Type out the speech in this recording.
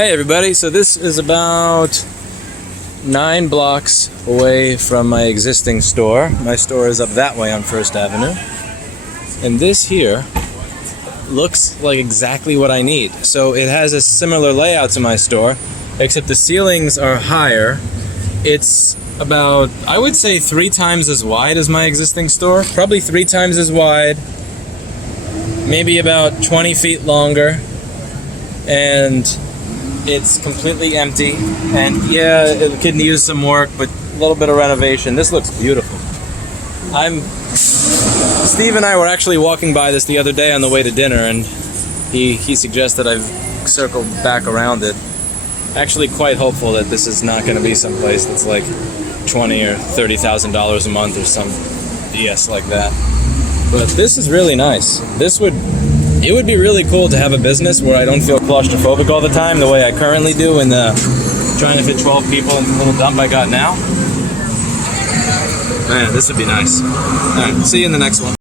Hey everybody, so this is about 9 blocks away from my existing store. My store is up that way on First Avenue. And this here looks like exactly what I need. So it has a similar layout to my store, except the ceilings are higher. It's about, I would say, 3 times as wide as my existing store. Probably 3 times as wide. Maybe about 20 feet longer. And it's completely empty, and yeah, it could use some work, but a little bit of renovation. This looks beautiful. Steve and I were actually walking by this the other day on the way to dinner, and he suggested I've circled back around it. Actually quite hopeful that this is not going to be someplace that's like $20,000 or $30,000 a month or some BS like that. But this is really nice. It would be really cool to have a business where I don't feel claustrophobic all the time, the way I currently do in trying to fit 12 people in the little dump I got now. Man, this would be nice. Alright, see you in the next one.